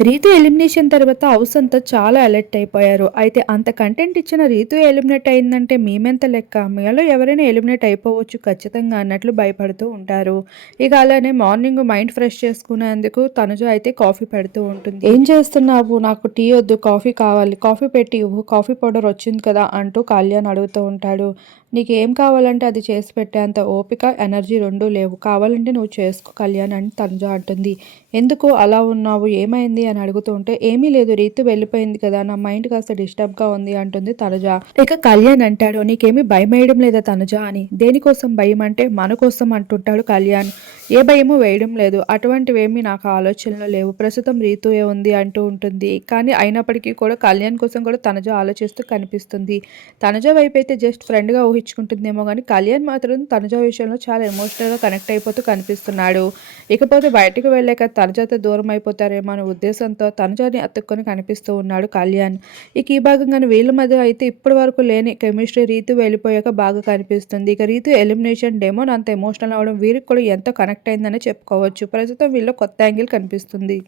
Ritu elimination తర్వాత house అంతా చాలా అలర్ట్ అయిపోయారు. అయితే అంత కంటెంట్ ఇచ్చిన రీతు ఎలిమినేట్ అయిందంటే మేమెంత లెక్క? మీలో ఎవరైనా ఎలిమినేట్ అయిపోవచ్చు ఖచ్చితంగా అన్నట్లు భయపడుతూ ఉంటారు. ఇక అలానే మార్నింగ్ మైండ్ ఫ్రెష్ చేసుకునేందుకు తనుజ అయితే కాఫీ పెడుతూ ఉంటుంది. ఏం చేస్తున్నావు? నాకు టీ వద్దు కాఫీ కావాలి. కాఫీ పెట్టి ఇవ్వు. కాఫీ పౌడర్ వచ్చింది కదా అంటూ కళ్యాణ్ అడుగుతూ ఉంటాడు. నీకు ఏం కావాలంటే అది చేసి పెట్టేంత ఓపిక ఎనర్జీ రెండూ లేవు. కావాలంటే నువ్వు చేసుకో కళ్యాణ్ అని తనుజ అంటుంది. ఎందుకు? అలా ఉన్నావు? ఏమైంది? అని అడుగుతూ ఉంటే ఏమీ లేదు రీతు వెళ్ళిపోయింది కదా నా మైండ్ కాస్త డిస్టర్బ్గా ఉంది అంటుంది తనుజ. ఇక కళ్యాణ్ అంటాడు నీకేమీ భయం వేయడం లేదా తనుజ అని. దేనికోసం భయం అంటే మన కోసం అంటుంటాడు కళ్యాణ్. ఏ భయమూ వేయడం లేదు. అటువంటివేమీ నాకు ఆలోచనలు లేవు. ప్రస్తుతం రీతుయే ఉంది అంటూ ఉంటుంది. కానీ అయినప్పటికీ కూడా కళ్యాణ్ కోసం కూడా తనుజ ఆలోచిస్తూ కనిపిస్తుంది. తనుజ వైపు అయితే జస్ట్ ఫ్రెండ్గా ఊహించుకుంటుందేమో కానీ కళ్యాణ్ మాత్రం తనుజ విషయంలో చాలా ఎమోషనల్గా కనెక్ట్ అయిపోతూ కనిపిస్తున్నాడు. ఇకపోతే బయటకు వెళ్ళాక తనుజతో దూరం అయిపోతారేమో అనే ఉద్దేశంతో తనుజాని అతుక్కొని కనిపిస్తూ ఉన్నాడు కళ్యాణ్. ఇక ఈ భాగంగానే వీళ్ళ మధ్య అయితే ఇప్పటి వరకు లేని కెమిస్ట్రీ రీతు వెళ్ళిపోయాక బాగా కనిపిస్తుంది. ఇక రీతు ఎలిమినేషన్ డెమోన్ అంత ఎమోషనల్ అవడం వీరికి కూడా ఎంతో కనెక్ట్ అయిందని చెప్పుకోవచ్చు. ప్రస్తుతం వీళ్ళు కొత్త యాంగిల్ కనిపిస్తుంది.